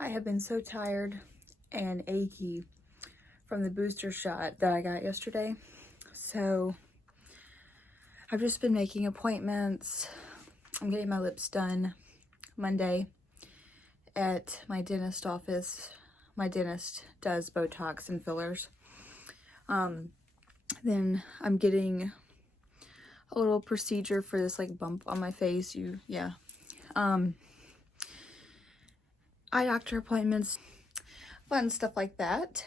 I have been so tired and achy from the booster shot that I got yesterday. So I've just been making appointments. I'm getting my lips done Monday at my dentist office. My dentist does Botox and fillers. Then I'm getting a little procedure for this like bump on my face. Eye doctor appointments, fun stuff like that.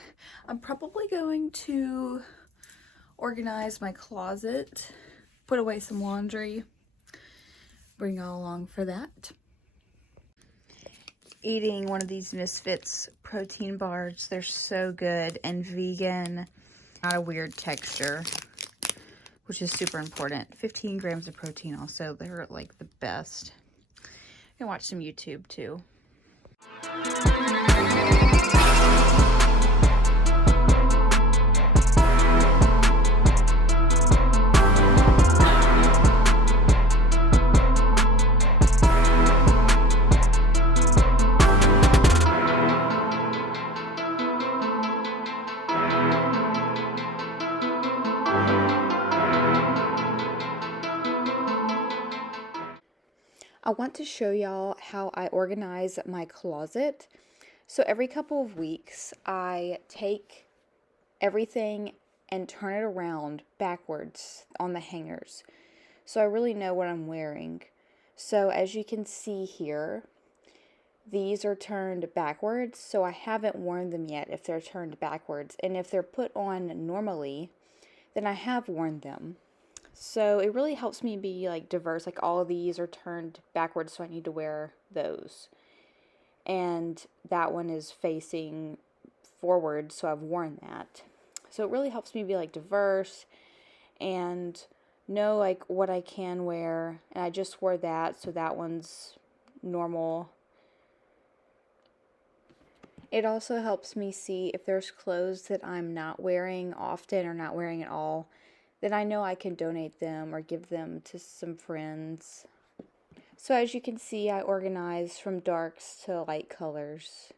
I'm probably going to organize my closet, put away some laundry, bring y'all along for that. Eating one of these Misfits protein bars. They're so good and vegan, not a weird texture, which is super important. 15 grams of protein also. They're like the best. You can watch some YouTube too. I want to show y'all how I organize my closet. So every couple of weeks, I take everything and turn it around backwards on the hangers. So I really know what I'm wearing. So as you can see here, these are turned backwards. So I haven't worn them yet if they're turned backwards. And if they're put on normally, then I have worn them. So it really helps me be like diverse. Like all of these are turned backwards, so I need to wear those. And that one is facing forward, so I've worn that. So it really helps me be like diverse and know like what I can wear. And I just wore that, so that one's normal. It also helps me see if there's clothes that I'm not wearing often or not wearing at all, then I know I can donate them or give them to some friends. So as you can see, I organize from darks to light colors.